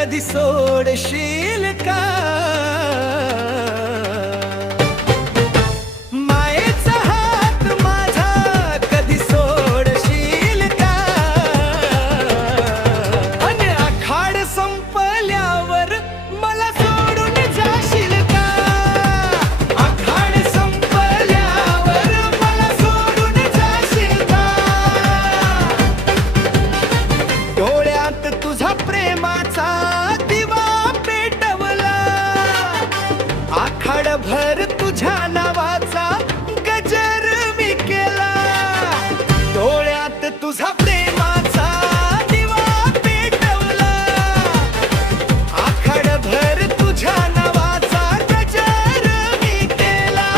कधी सोडशील का? मायेचा हात माझा कधी सोडशील का? आणि आखाड संपल्यावर मला सोडून जाशील का? आखाड संपल्यावर मला सोडून जाशील का? डोळ्यात तुझा प्रेमाचा दिवा पेटवला, आखाडभर तुझ्या नावाचा गजर मी केला. डोळ्यात तुझा प्रेमाचा दिवा पेटवला, आखाडभर तुझ्या नावाचा गजर मी केला.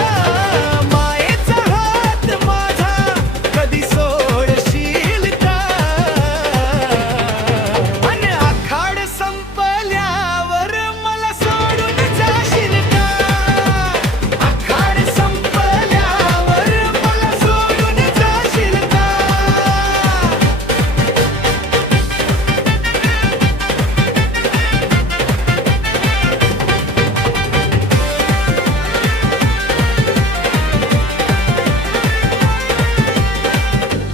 मायेचा हात माझा कधी सोडशील का? आणि आखाड संपल्यावर मला सोडून जाशील का? आखाड संपल्यावर मला सोडून जाशील का?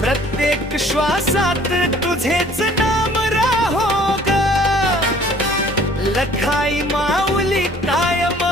प्रत्येक श्वासात तुझेच नाम राहो ग, लखाई माऊली कायम